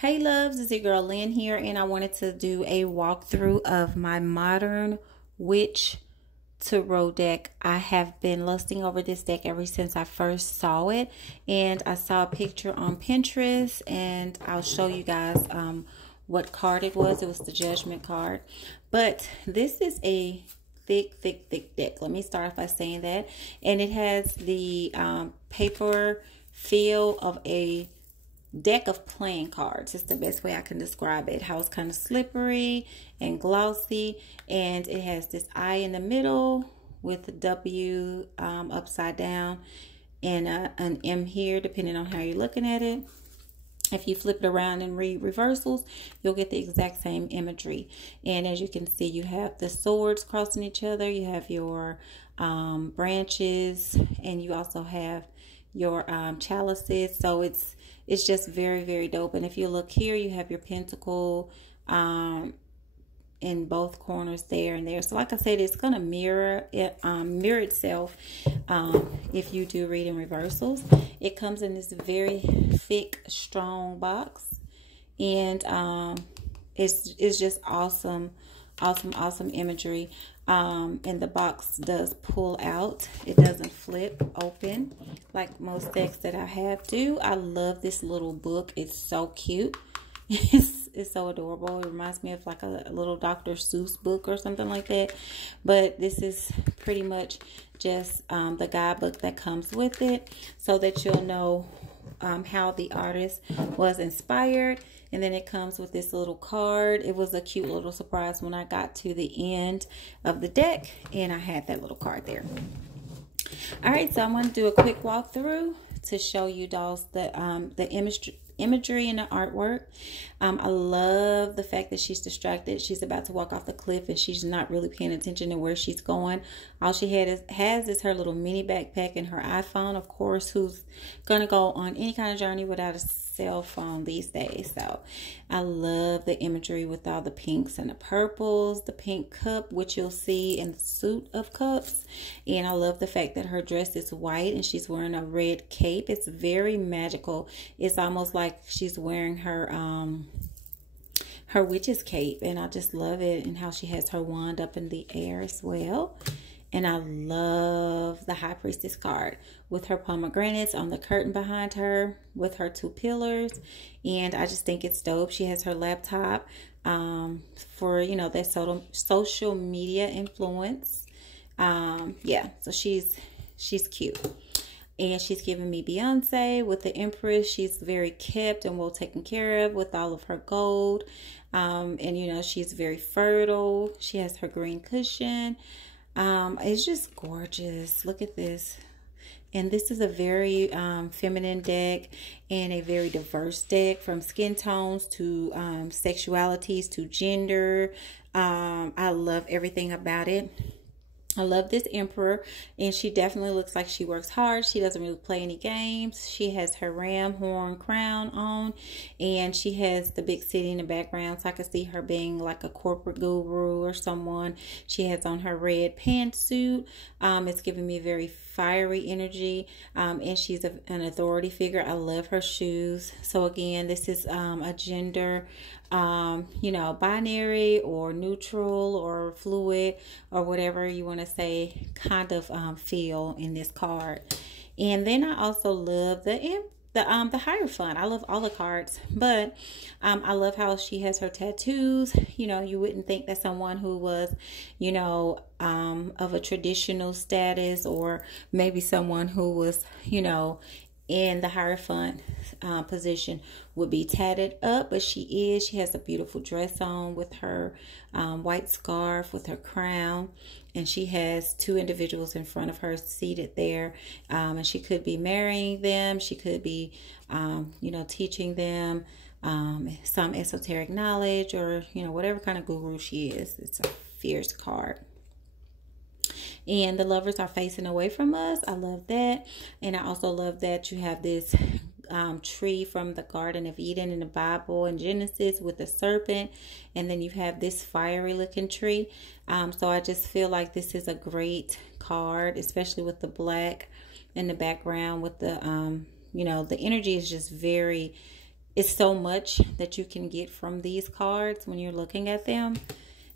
Hey loves, it's your girl Lynn here, and I wanted to do a walkthrough of my modern witch tarot deck. I have been lusting over this deck ever since I first saw it, and I saw a picture on Pinterest, and I'll show you guys what card it was. It was the Judgment card, but this is a thick deck. Let me start off by saying that, and it has the paper feel of a deck of playing cards. It's the best way I can describe it. How it's kind of slippery and glossy, and it has this I in the middle with a W upside down and an M here, depending on how you're looking at it. If you flip it around and read reversals, you'll get the exact same imagery. And as you can see, you have the swords crossing each other, you have your branches, and you also have your chalices. So it's just very dope. And if you look here, you have your pentacle in both corners there and there. So like I said, it's going to mirror itself if you do read in reversals. It comes in this very thick, strong box, and it's just awesome imagery. And the box does pull out. It doesn't flip open like most decks that I have do. I love this little book. It's so cute. It's so adorable. It reminds me of like a little Dr. Seuss book or something like that. But this is pretty much just the guidebook that comes with it, so that you'll know how the artist was inspired. And then it comes with this little card. It was a cute little surprise when I got to the end of the deck and I had that little card there. All right, so I'm going to do a quick walkthrough to show you dolls the imagery and the artwork. I love the fact that she's distracted. She's about to walk off the cliff and she's not really paying attention to where she's going. All she has is her little mini backpack and her iPhone. Of course, who's gonna go on any kind of journey without a cell phone these days? So I love the imagery with all the pinks and the purples, the pink cup, which you'll see in the suit of cups. And I love the fact that her dress is white and she's wearing a red cape. It's very magical. It's almost like she's wearing her witch's cape, and I just love it, and how she has her wand up in the air as well. And I love the High Priestess card with her pomegranates on the curtain behind her with her two pillars. And I just think it's dope. She has her laptop for, you know, that social media influence. Yeah, so she's cute. And she's giving me Beyonce with the Empress. She's very kept and well taken care of with all of her gold. And, you know, she's very fertile. She has her green cushion. It's just gorgeous. Look at this. And this is a very feminine deck and a very diverse deck, from skin tones to sexualities to gender. I love everything about it. I love this Emperor, and she definitely looks like she works hard. She doesn't really play any games. She has her ram horn crown on, and she has the big city in the background, so I could see her being like a corporate guru or someone. She has on her red pantsuit. It's giving me very fiery energy, and she's an authority figure. I love her shoes. So again, this is a gender you know, binary or neutral or fluid or whatever you want to say kind of feel in this card. And then I also love the Hierophant. I love all the cards, but I love how she has her tattoos. You know, you wouldn't think that someone who was, you know, of a traditional status, or maybe someone who was, you know, in the Hierophant position would be tatted up, but she is. She has a beautiful dress on with her white scarf with her crown, and she has two individuals in front of her seated there, and she could be marrying them. She could be you know, teaching them some esoteric knowledge, or, you know, whatever kind of guru she is. It's a fierce card. And the lovers are facing away from us. I love that. And I also love that you have this tree from the Garden of Eden in the Bible in Genesis with a serpent, and then you have this fiery looking tree. So I just feel like this is a great card, especially with the black in the background with the you know, the energy is just very it's so much that you can get from these cards when you're looking at them.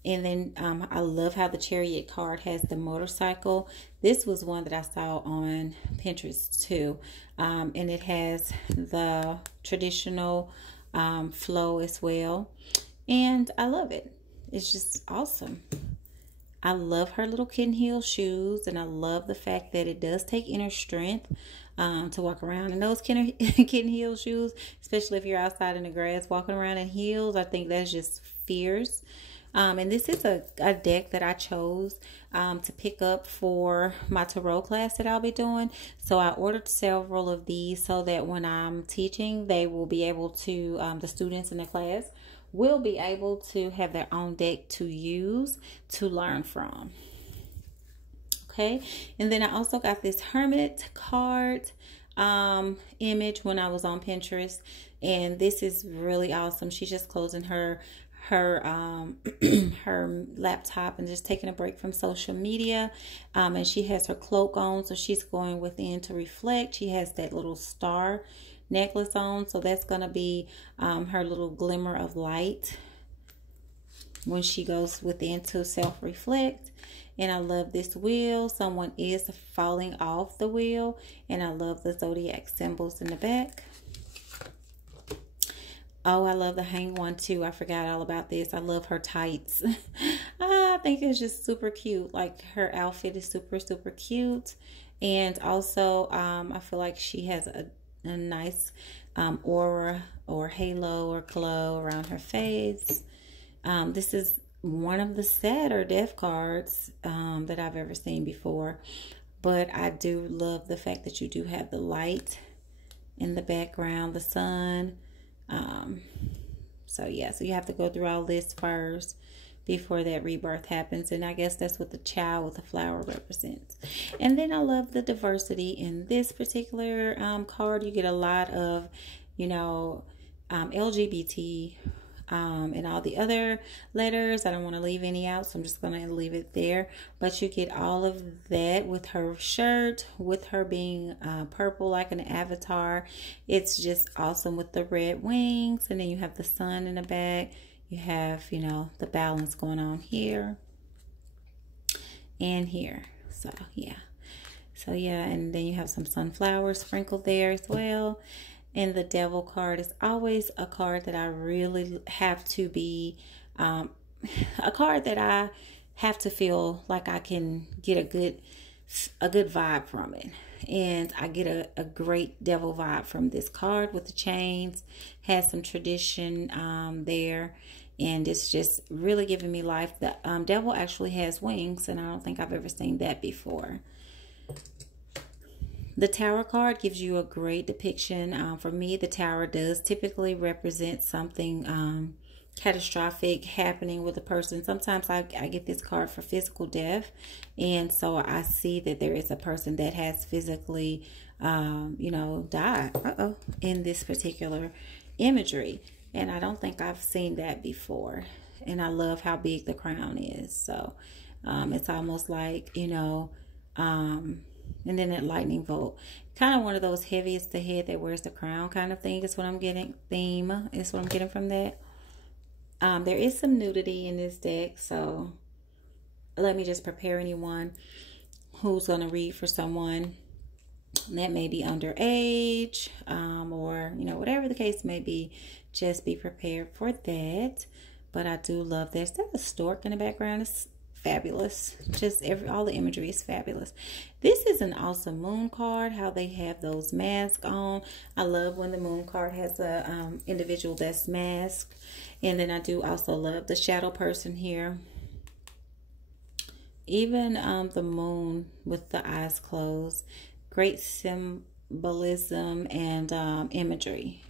And then I love how the Chariot card has the motorcycle. This was one that I saw on Pinterest too. And it has the traditional flow as well. And I love it. It's just awesome. I love her little kitten heel shoes, and I love the fact that it does take inner strength to walk around in those kitten heel shoes, especially if you're outside in the grass walking around in heels. I think that's just fierce. And this is a deck that I chose to pick up for my tarot class that I'll be doing. So I ordered several of these so that when I'm teaching, they will be able to, the students in the class will be able to have their own deck to use to learn from. Okay, and then I also got this Hermit card image when I was on Pinterest, and this is really awesome. She's just closing her her laptop and just taking a break from social media, and she has her cloak on, so she's going within to reflect. She has that little star necklace on, so that's gonna be her little glimmer of light when she goes within to self-reflect. And I love this wheel. Someone is falling off the wheel, and I love the zodiac symbols in the back. Oh, I love the hang one too. I forgot all about this. I love her tights. I think it's just super cute. Like, her outfit is super, super cute. And also, I feel like she has a nice aura or halo or glow around her face. This is one of the sadder death cards that I've ever seen before. But I do love the fact that you do have the light in the background, the sun. So yeah, so you have to go through all this first before that rebirth happens. And I guess that's what the child with the flower represents. And then I love the diversity in this particular card. You get a lot of, you know, LGBT and all the other letters. I don't want to leave any out, so I'm just going to leave it there. But you get all of that with her shirt, with her being purple like an avatar. It's just awesome with the red wings. And then you have the sun in the back. You have, you know, the balance going on here and here. So yeah. So yeah, and then you have some sunflowers sprinkled there as well. And the Devil card is always a card that I really have to be, a card that I have to feel like I can get a good vibe from it. And I get a great Devil vibe from this card with the chains. Has some tradition there. And it's just really giving me life. The Devil actually has wings, and I don't think I've ever seen that before. The Tower card gives you a great depiction. For me, the Tower does typically represent something catastrophic happening with a person. Sometimes I get this card for physical death, and so I see that there is a person that has physically, you know, died in this particular imagery. And I don't think I've seen that before. And I love how big the crown is. So it's almost like, you know, and then that lightning bolt, kind of one of those heaviest the head that wears the crown kind of thing is what I'm getting. Theme is what I'm getting from that. There is some nudity in this deck, so let me just prepare anyone who's going to read for someone that may be underage, or, you know, whatever the case may be. Just be prepared for that. But I do love this. There's a stork in the background. It's fabulous. Just all the imagery is fabulous. This is an awesome moon card, how they have those masks on. I love when the moon card has a individual that's masked. And then I do also love the shadow person here. Even the moon with the eyes closed. Great symbolism and imagery.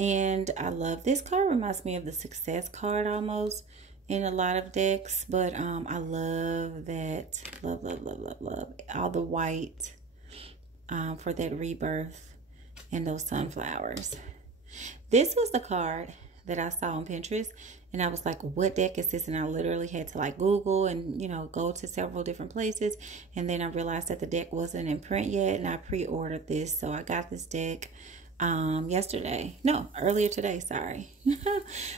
And I love this card. Reminds me of the Success card almost in a lot of decks. But I love that. Love, love, love, love, love. All the white for that rebirth and those sunflowers. This was the card that I saw on Pinterest, and I was like, what deck is this? And I literally had to like Google and, you know, go to several different places. And then I realized that the deck wasn't in print yet, and I pre-ordered this. So I got this deck earlier today, sorry.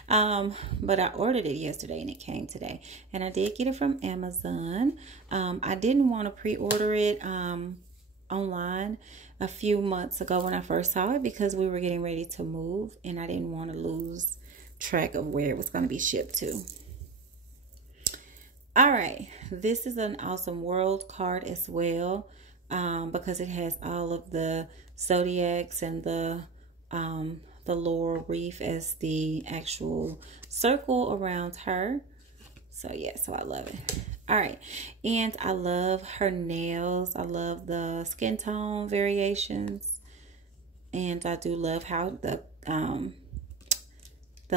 But I ordered it yesterday and it came today, and I did get it from Amazon. I didn't want to pre-order it online a few months ago when I first saw it, because we were getting ready to move and I didn't want to lose track of where it was going to be shipped to. All right, this is an awesome world card as well, because it has all of the zodiacs and the laurel wreath as the actual circle around her. So yeah, so I love it. All right, and I love her nails. I love the skin tone variations, and I do love how the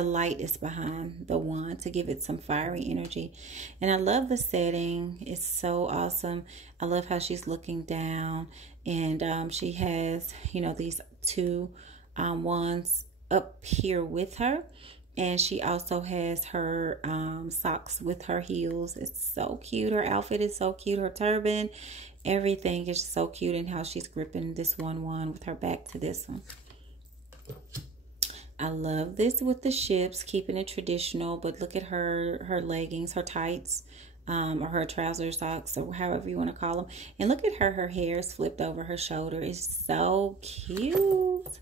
light is behind the wand to give it some fiery energy. And I love the setting. It's so awesome. I love how she's looking down, and she has, you know, these two wands up here with her. And she also has her socks with her heels. It's so cute. Her outfit is so cute. Her turban, everything is so cute. And how she's gripping this one wand with her back to this one. I love this with the ships, keeping it traditional. But look at her leggings, her tights, or her trouser socks, or however you want to call them. And look at her hair is flipped over her shoulder. It's so cute.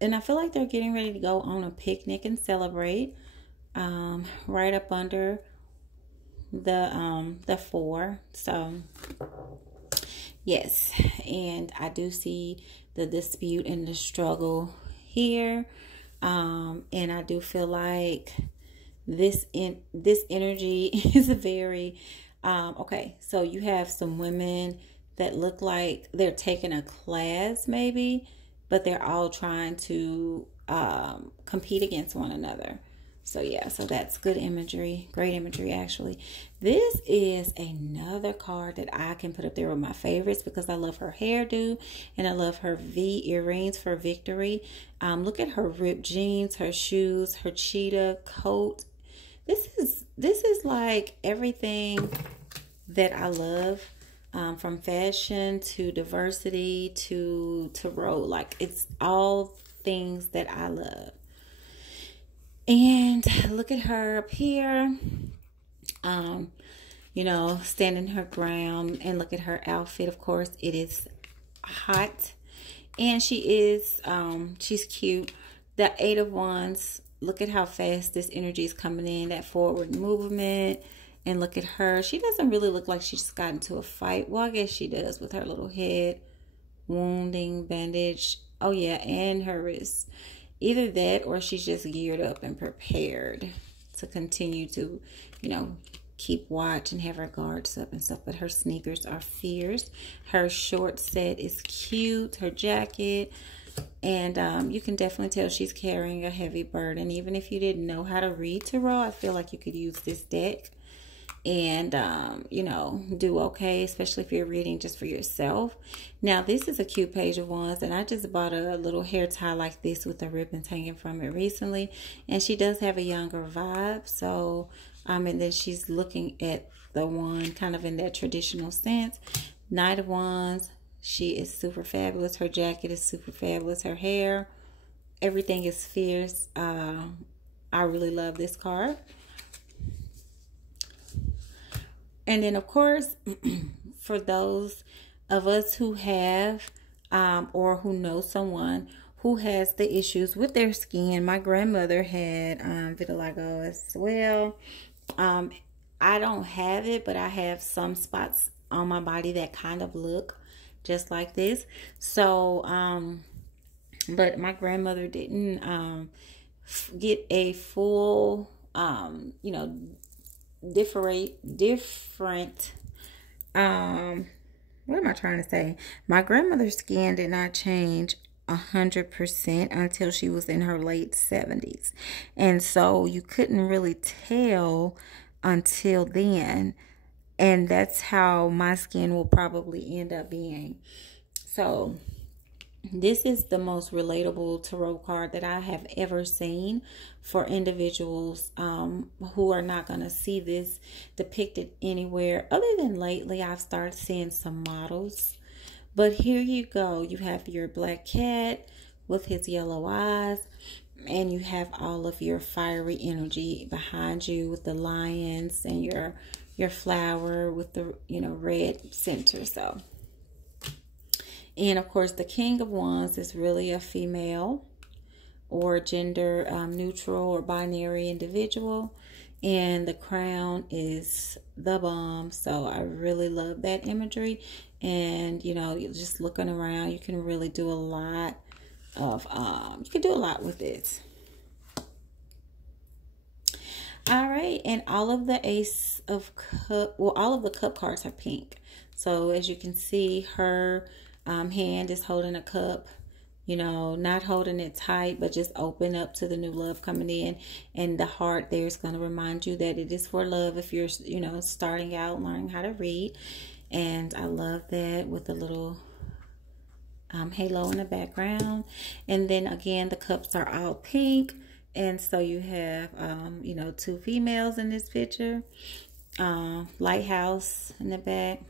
And I feel like they're getting ready to go on a picnic and celebrate, right up under the 4. So yes, and I do see the dispute and the struggle here, and I do feel like this energy is very okay. So you have some women that look like they're taking a class maybe, but they're all trying to compete against one another. So yeah, so that's good imagery, great imagery actually. This is another card that I can put up there with my favorites, because I love her hairdo and I love her V earrings for victory. Look at her ripped jeans, her shoes, her cheetah coat. This is like everything that I love. From fashion to diversity to road, like it's all things that I love. And look at her up here, you know, standing her ground. And look at her outfit. Of course, it is hot, and she is she's cute. The 8 of Wands. Look at how fast this energy is coming in. That forward movement. And look at her. She doesn't really look like she just got into a fight. Well, I guess she does with her little head wounding bandage. Oh, yeah, and her wrist. Either that, or she's just geared up and prepared to continue to, you know, keep watch and have her guards up and stuff. But her sneakers are fierce. Her short set is cute. Her jacket. And you can definitely tell she's carrying a heavy burden. Even if you didn't know how to read tarot, I feel like you could use this deck and you know, do okay, especially if you're reading just for yourself. Now this is a cute page of wands, and I just bought a little hair tie like this with the ribbons hanging from it recently, and she does have a younger vibe. So and then she's looking at the wand kind of in that traditional sense. Knight of Wands, she is super fabulous. Her jacket is super fabulous. Her hair, everything is fierce. I really love this card. And then, of course, for those of us who have or who know someone who has the issues with their skin, my grandmother had vitiligo as well. I don't have it, but I have some spots on my body that kind of look just like this. So, but my grandmother didn't get a full, you know, different what am I trying to say? My grandmother's skin did not change 100% until she was in her late 70s, and so you couldn't really tell until then, and that's how my skin will probably end up being. So This is the most relatable tarot card that I have ever seen for individuals who are not going to see this depicted anywhere other than lately. I've started seeing some models. But here you go. You have your black cat with his yellow eyes, and you have all of your fiery energy behind you with the lions and your flower with the, red center. So, and of course, the King of Wands is really a female or gender neutral or binary individual. And the crown is the bomb. So I really love that imagery. And, just looking around, you can really do a lot of, you can do a lot with this. All right. And all of the Ace of Cup, well, all of the cup cards are pink. So as you can see, her hand is holding a cup, not holding it tight, but just open up to the new love coming in. And the heart there is going to remind you that it is for love if you're, starting out learning how to read. And I love that with the little halo in the background. And then again, the cups are all pink. And so you have, two females in this picture. Lighthouse in the back.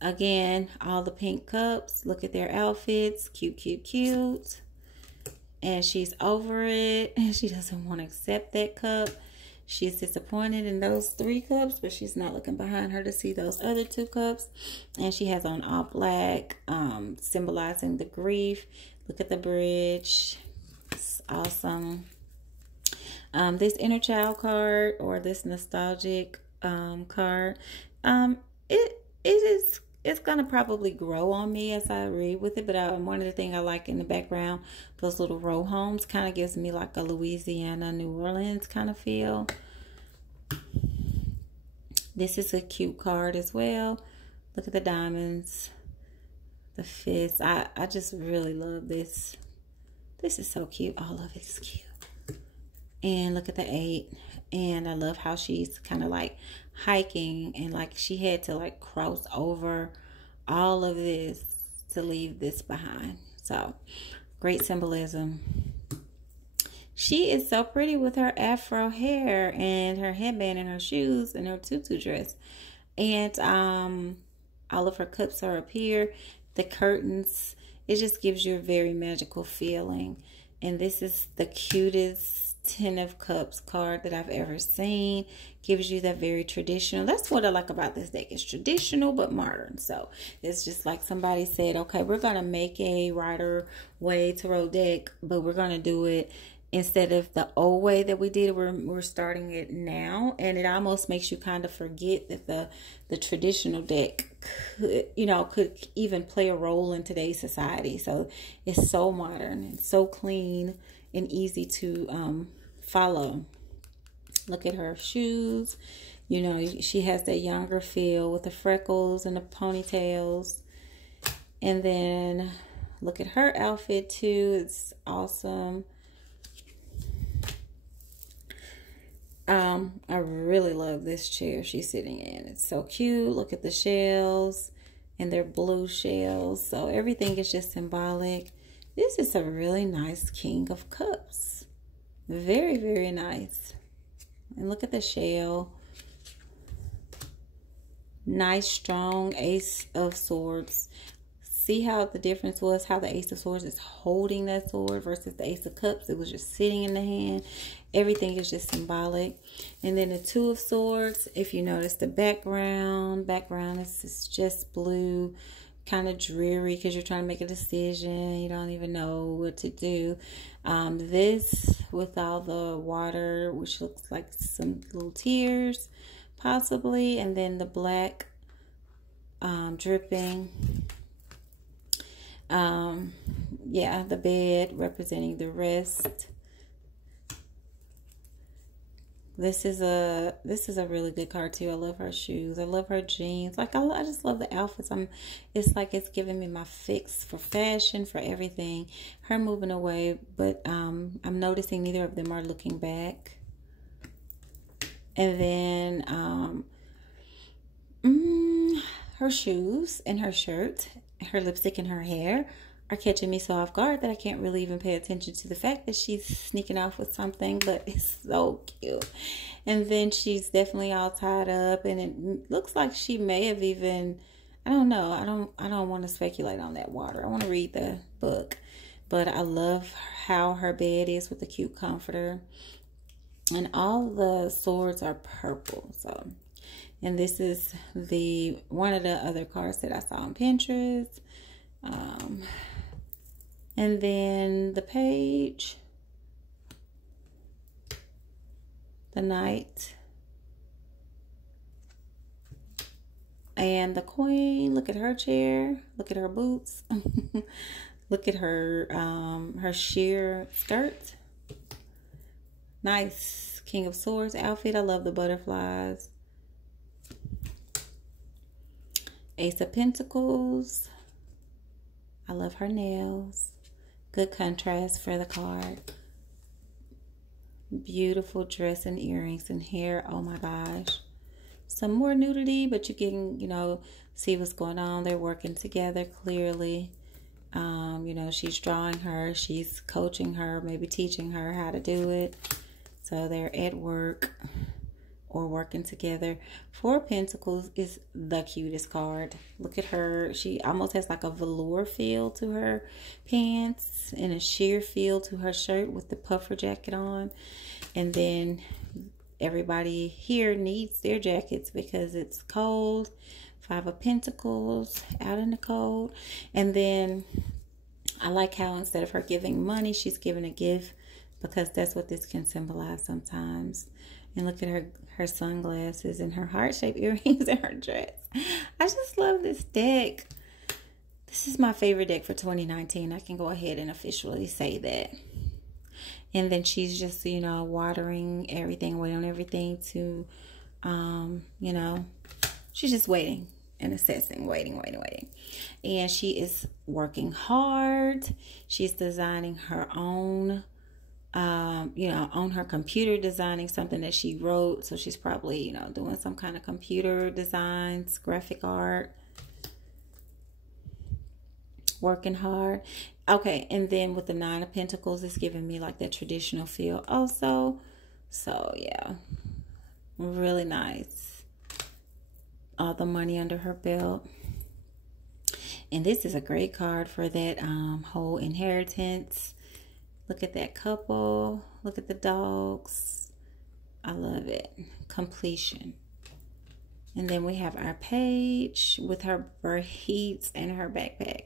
Again, all the pink cups. Look at their outfits. Cute, cute, cute. And she's over it. And she doesn't want to accept that cup. She's disappointed in those 3 cups, but she's not looking behind her to see those other 2 cups. And she has on all black, symbolizing the grief. Look at the bridge. It's awesome. This inner child card, or this nostalgic card, it's going to probably grow on me as I read with it. But one of the things I like in the background, those little row homes, kind of gives me like a Louisiana, New Orleans kind of feel. This is a cute card as well. Look at the diamonds, the fists. I just really love this. This is so cute. All of it is cute. And look at the 8. And I love how she's kind of like hiking, and like she had to like cross over all of this to leave this behind. So great symbolism. She is so pretty with her afro hair and her headband and her shoes and her tutu dress. And all of her cups are up here. The curtains, it just gives you a very magical feeling. And this is the cutest 10 of Cups card that I've ever seen. Gives you that very traditional. That's what I like about this deck. It's traditional but modern. So it's just like somebody said, okay, we're going to make a Rider-Waite tarot deck, but we're going to do it instead of the old way that we did. We're starting it now, and it almost makes you kind of forget that the traditional deck could even play a role in today's society. So it's so modern and so clean and easy to follow. Look at her shoes. She has that younger feel with the freckles and the ponytails. And then look at her outfit too. It's awesome. I really love this chair she's sitting in. It's so cute. Look at the shells, and they're blue shells. So everything is just symbolic. This is a really nice King of Cups. Very, very nice. And look at the shell. Nice, strong Ace of Swords. See how the difference was, how the Ace of Swords is holding that sword versus the Ace of Cups. It was just sitting in the hand. Everything is just symbolic. And then the 2 of Swords, if you notice the background is just blue, kind of dreary because you're trying to make a decision. You don't even know what to do. This with all the water, which looks like some little tears possibly, and then the black dripping. Yeah, the bed representing the rest. This is a really good card too. I love her shoes. I love her jeans. Like I just love the outfits. It's like it's giving me my fix for fashion, for everything. Her moving away, but I'm noticing neither of them are looking back. And then her shoes and her shirt. her lipstick and her hair are catching me so off guard that I can't really even pay attention to the fact that she's sneaking off with something, but it's so cute. And then she's definitely all tied up, and it looks like she may have even, I don't know, I don't want to speculate on that water. I want to read the book. But I love how her bed is with the cute comforter. And all the swords are purple. So, and this is one of the other cards that I saw on Pinterest. And then the page, the knight, and the queen. Look at her chair. Look at her boots. Look at her sheer skirt. Nice King of Swords outfit. I love the butterflies. Ace of Pentacles. I love her nails. Good contrast for the card. Beautiful dress and earrings and hair. Oh my gosh. Some more nudity, but you can, you know, see what's going on. They're working together clearly. You know, she's drawing her. She's coaching her, maybe teaching her how to do it. So they're at work or working together. Four of Pentacles is the cutest card. Look at her. She almost has like a velour feel to her pants and a sheer feel to her shirt with the puffer jacket on. And then everybody here needs their jackets because it's cold. Five of Pentacles out in the cold. And then I like how instead of her giving money, she's giving a gift, because that's what this can symbolize sometimes. And look at her sunglasses and her heart-shaped earrings and her dress. I just love this deck. This is my favorite deck for 2019. I can go ahead and officially say that. And then she's just, you know, watering everything, waiting on everything to, you know, she's just waiting and assessing, waiting. And she is working hard. She's designing her own, you know, on her computer, designing something that she wrote. So she's probably, you know, doing some kind of computer designs, graphic art, working hard. Okay, and then with the Nine of Pentacles, it's giving me like that traditional feel also. So yeah, really nice. All the money under her belt. And this is a great card for that whole inheritance. Look at that couple. Look at the dogs. I love it. Completion. And then we have our page with her braids and her backpack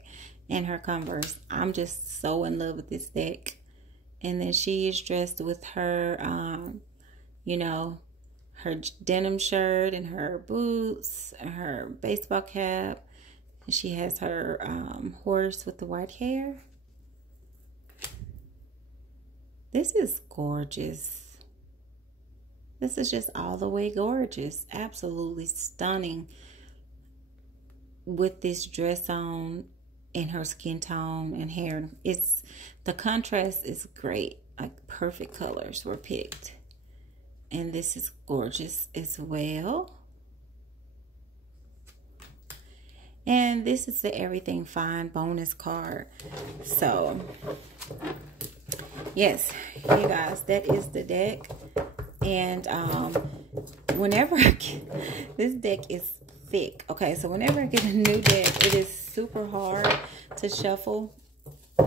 and her Converse. I'm just so in love with this deck. And then she is dressed with her, you know, her denim shirt and her boots, her baseball cap. And she has her horse with the white hair. This is gorgeous. This is just all the way gorgeous. Absolutely stunning with this dress on and her skin tone and hair. It's the contrast is great. Like perfect colors were picked. And this is gorgeous as well. And this is the Everything Fine bonus card. So, yes, you guys, that is the deck. And whenever I get, this deck is thick. Okay, so whenever I get a new deck, it is super hard to shuffle.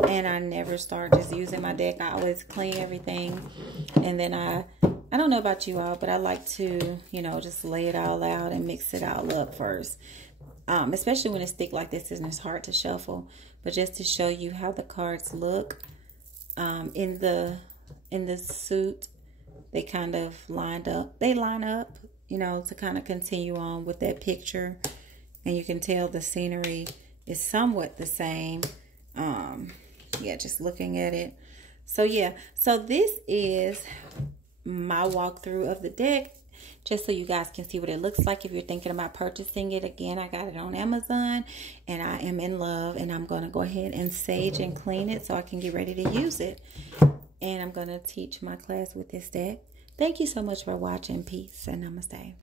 And I never start just using my deck. I always clean everything. And then I don't know about you all, but I like to, you know, just lay it all out and mix it all up first. Especially when it's thick like this and it's hard to shuffle. But just to show you how the cards look in the suit, they kind of lined up. They line up, you know, to kind of continue on with that picture. And you can tell the scenery is somewhat the same. Yeah, just looking at it. So yeah, so this is my walkthrough of the deck, just so you guys can see what it looks like if you're thinking about purchasing it. Again, I got it on Amazon and I am in love, and I'm going to go ahead and sage and clean it so I can get ready to use it. And I'm going to teach my class with this deck. Thank you so much for watching. Peace and namaste.